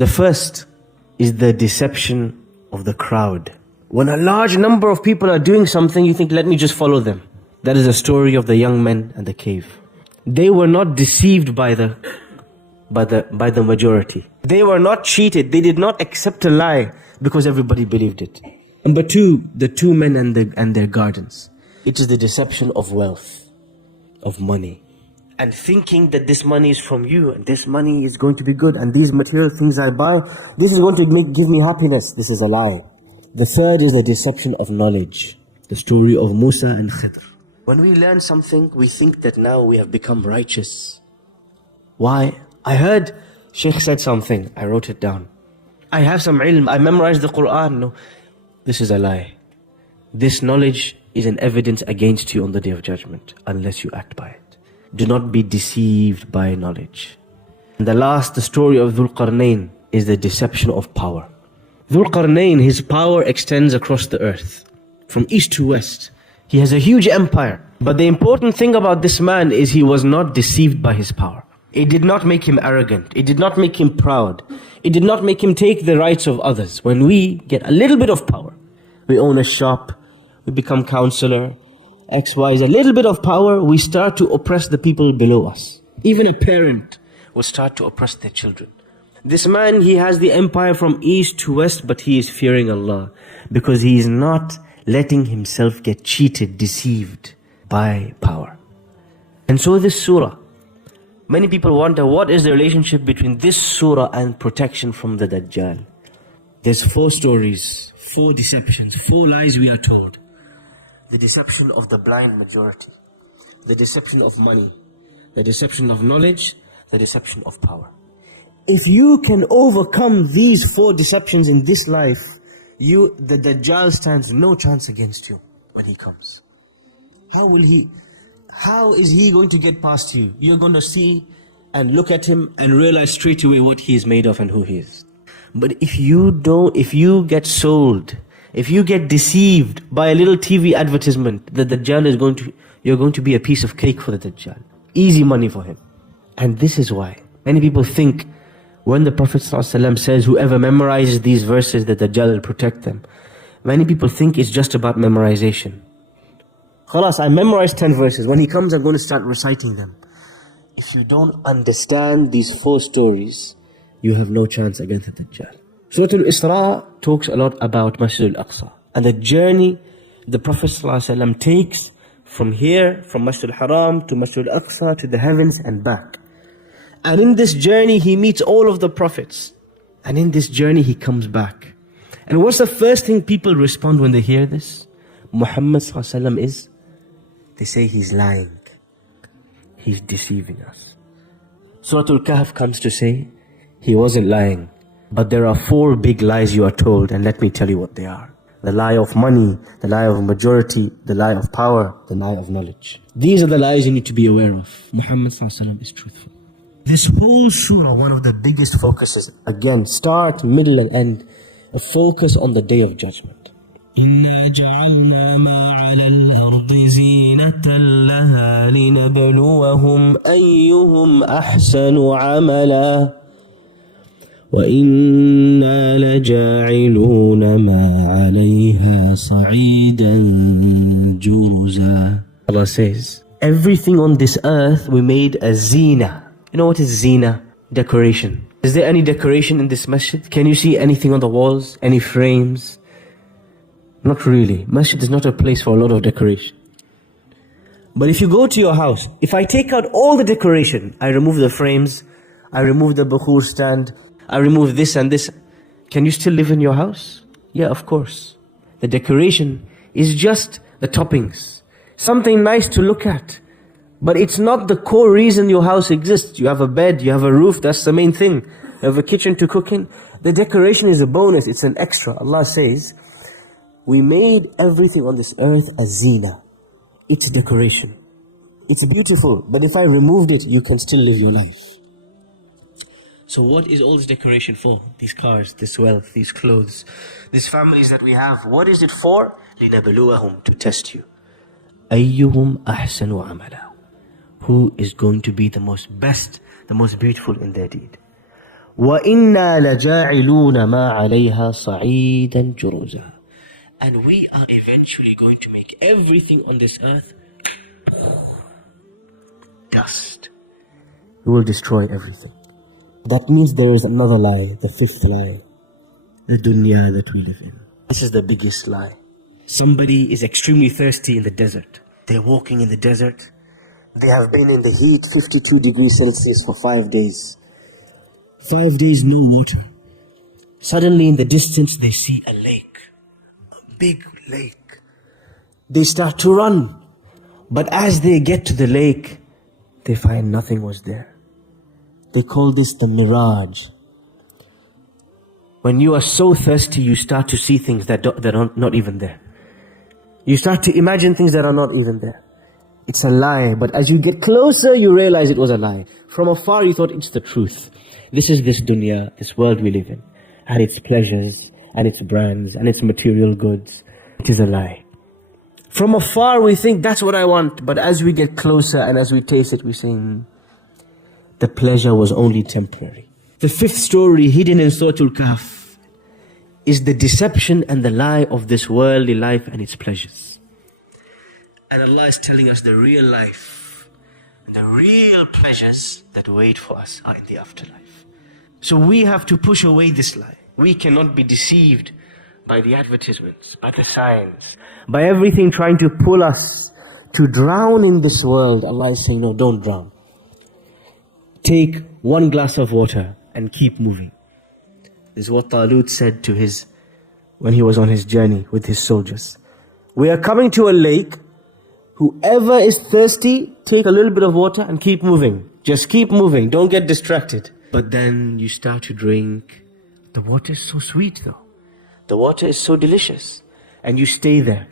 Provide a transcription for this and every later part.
The first is the deception of the crowd. When a large number of people are doing something, you think, let me just follow them. That is the story of the young men and the cave. They were not deceived by the majority. They were not cheated. They did not accept a lie because everybody believed it. Number two, the two men and their gardens. It is the deception of wealth, of money. And thinking that this money is from you, and this money is going to be good, and these material things I buy, this is going to give me happiness. This is a lie. The third is the deception of knowledge. The story of Musa and Khidr. When we learn something, we think that now we have become righteous. Why? I heard Sheikh said something. I wrote it down. I have some ilm. I memorized the Quran. No, this is a lie. This knowledge is an evidence against you on the Day of Judgment, unless you act by it. Do not be deceived by knowledge. And the last, the story of Dhul Qarnayn, is the deception of power. Dhul Qarnayn, his power extends across the earth, from east to west. He has a huge empire. But the important thing about this man is he was not deceived by his power. It did not make him arrogant. It did not make him proud. It did not make him take the rights of others. When we get a little bit of power, we own a shop, we become counselor, XYZ, a little bit of power, we start to oppress the people below us. Even a parent will start to oppress their children. This man, he has the empire from east to west, but he is fearing Allah because he is not letting himself get cheated, deceived by power. And so this surah, many people wonder, what is the relationship between this surah and protection from the Dajjal? There's 4 stories, 4 deceptions, 4 lies we are told. The deception of the blind majority, the deception of money, the deception of knowledge, the deception of power. If you can overcome these 4 deceptions in this life, the Dajjal stands no chance against you when he comes. How is he going to get past you? You're going to see and look at him and realize straight away what he is made of and who he is. But if you get sold, if you get deceived by a little TV advertisement, the Dajjal you're going to be a piece of cake for the Dajjal. Easy money for him. And this is why many people think when the Prophet ﷺ says, whoever memorizes these verses, the Dajjal will protect them. Many people think it's just about memorization. Khalas, I memorized 10 verses. When he comes, I'm going to start reciting them. If you don't understand these 4 stories, you have no chance against the Dajjal. Surah Al-Isra talks a lot about Masjid Al-Aqsa and the journey the Prophet ﷺ takes from here, from Masjid Al-Haram to Masjid Al-Aqsa to the heavens and back. And in this journey, he meets all of the prophets. And in this journey, he comes back. And what's the first thing people respond when they hear this? Muhammad ﷺ is, they say he's lying. He's deceiving us. Surah Al-Kahf comes to say, he wasn't lying. But there are 4 big lies you are told, and let me tell you what they are. The lie of money, the lie of majority, the lie of power, the lie of knowledge. These are the lies you need to be aware of. Muhammad ﷺ is truthful. This whole surah, one of the biggest focuses, again, start, middle and end, a focus on the Day of Judgment. إِنَّا جَعَلْنَا مَا عَلَى الْأَرْضِ زِينَةً لَهَا لِنَبْلُوَهُمْ أَيُّهُمْ أَحْسَنُ عَمَلًا وَإِنَّا لَجَاعِلُونَ مَا عَلَيْهَا صَعِيدًا جُرُزًا. Allah says, everything on this earth we made a zina. You know what is zina? Decoration. Is there any decoration in this masjid? Can you see anything on the walls? Any frames? Not really. Masjid is not a place for a lot of decoration. But if you go to your house, if I take out all the decoration, I remove the frames, I remove the bukhur stand, I remove this and this, can you still live in your house? Yeah, of course. The decoration is just the toppings. Something nice to look at. But it's not the core reason your house exists. You have a bed, you have a roof, that's the main thing. You have a kitchen to cook in. The decoration is a bonus, it's an extra. Allah says, we made everything on this earth a zina. It's decoration. It's beautiful, but if I removed it, you can still live your life. So what is all this decoration for? These cars, this wealth, these clothes, these families that we have. What is it for? لِنَبْلُوَهُمْ, to test you. أَيُّهُمْ أَحْسَنُ عَمَلًا, who is going to be the most best, the most beautiful in their deed. وَإِنَّا لَجَاعِلُونَ مَا عَلَيْهَا صَعِيدًا جُرُزًا. And we are eventually going to make everything on this earth dust. We will destroy everything. That means there is another lie, the fifth lie, the dunya that we live in. This is the biggest lie. Somebody is extremely thirsty in the desert. They're walking in the desert. They have been in the heat, 52 degrees Celsius for 5 days. 5 days, no water. Suddenly in the distance they see a lake, a big lake. They start to run. But as they get to the lake, they find nothing was there. They call this the mirage. When you are so thirsty, you start to see things that are not even there. You start to imagine things that are not even there. It's a lie, but as you get closer, you realize it was a lie. From afar, you thought it's the truth. This is this dunya, this world we live in, and its pleasures, and its brands, and its material goods. It is a lie. From afar, we think that's what I want, but as we get closer and as we taste it, we say, the pleasure was only temporary. The fifth story hidden in Surah Al-Kahf is the deception and the lie of this worldly life and its pleasures. And Allah is telling us the real life, the real pleasures that wait for us are in the afterlife. So we have to push away this lie. We cannot be deceived by the advertisements, by the signs, by everything trying to pull us to drown in this world. Allah is saying, no, don't drown. Take one glass of water and keep moving. This is what Talut said to when he was on his journey with his soldiers. We are coming to a lake. Whoever is thirsty, take a little bit of water and keep moving. Just keep moving. Don't get distracted. But then you start to drink. The water is so sweet though. The water is so delicious. And you stay there.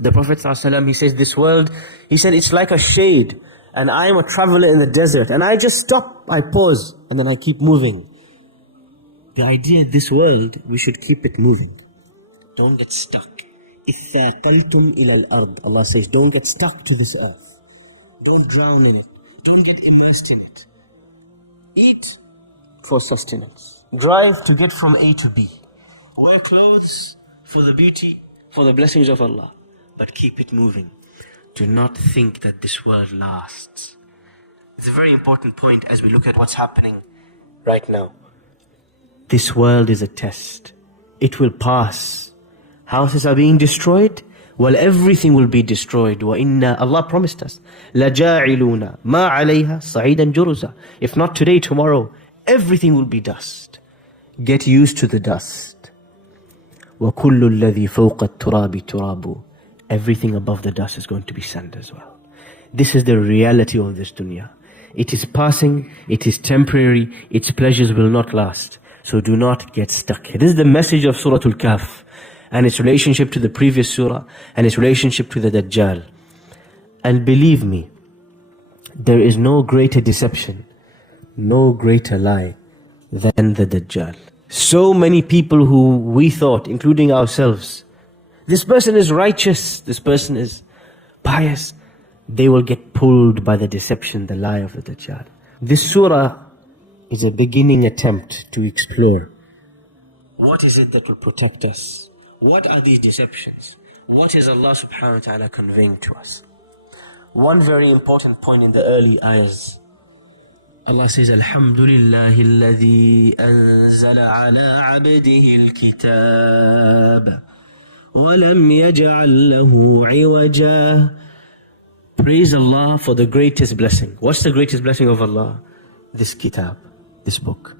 The Prophet ﷺ, he says, this world, he said, it's like a shade. And I am a traveler in the desert. And I just stop, I pause, and then I keep moving. The idea in this world, we should keep it moving. Don't get stuck. إِثَّاقَلْتُمْ إِلَى الْأَرْضِ. Allah says, don't get stuck to this earth. Don't drown in it. Don't get immersed in it. Eat for sustenance. Drive to get from A to B. Wear clothes for the beauty, for the blessings of Allah. But keep it moving. Do not think that this world lasts. It's a very important point as we look at what's happening right now. This world is a test. It will pass. Houses are being destroyed. Well, everything will be destroyed. وَإِنَّا, Allah promised us, لَجَاعِلُونَ مَا عَلَيْهَا صَعِيدًا جُرُزًا. If not today, tomorrow, everything will be dust. Get used to the dust. وَكُلُّ الَّذِي فَوْقَ التُّرَابِ تُرَابُ. Everything above the dust is going to be sand as well. This is the reality of this dunya. It is passing, it is temporary, its pleasures will not last. So do not get stuck. This is the message of Surah Al-Kahf and its relationship to the previous surah and its relationship to the Dajjal. And believe me, there is no greater deception, no greater lie than the Dajjal. So many people who we thought, including ourselves, this person is righteous, this person is pious, they will get pulled by the deception, the lie of the Dajjal. This surah is a beginning attempt to explore what is it that will protect us? What are these deceptions? What is Allah subhanahu wa ta'ala conveying to us? One very important point in the early ayahs, Allah says, Alhamdulillahi alladhi anzala ala abdihi al-kitab walam yaj'al lahu iwaja. Praise Allah for the greatest blessing. What's the greatest blessing of Allah? This kitab, this book.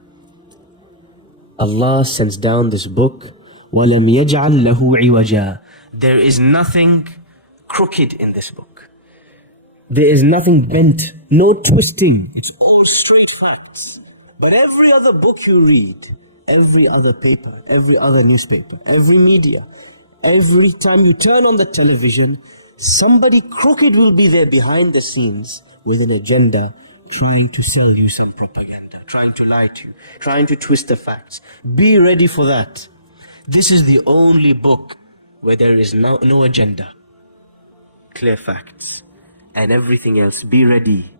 Allah sends down this book. وَلَمْ يَجْعَلْ لَهُ عِوَجًا. There is nothing crooked in this book. There is nothing bent, no twisting. It's all straight facts. But every other book you read, every other paper, every other newspaper, every media, every time you turn on the television, somebody crooked will be there behind the scenes with an agenda, trying to sell you some propaganda, trying to lie to you, trying to twist the facts. Be ready for that. This is the only book where there is no agenda, clear facts, and everything else. Be ready.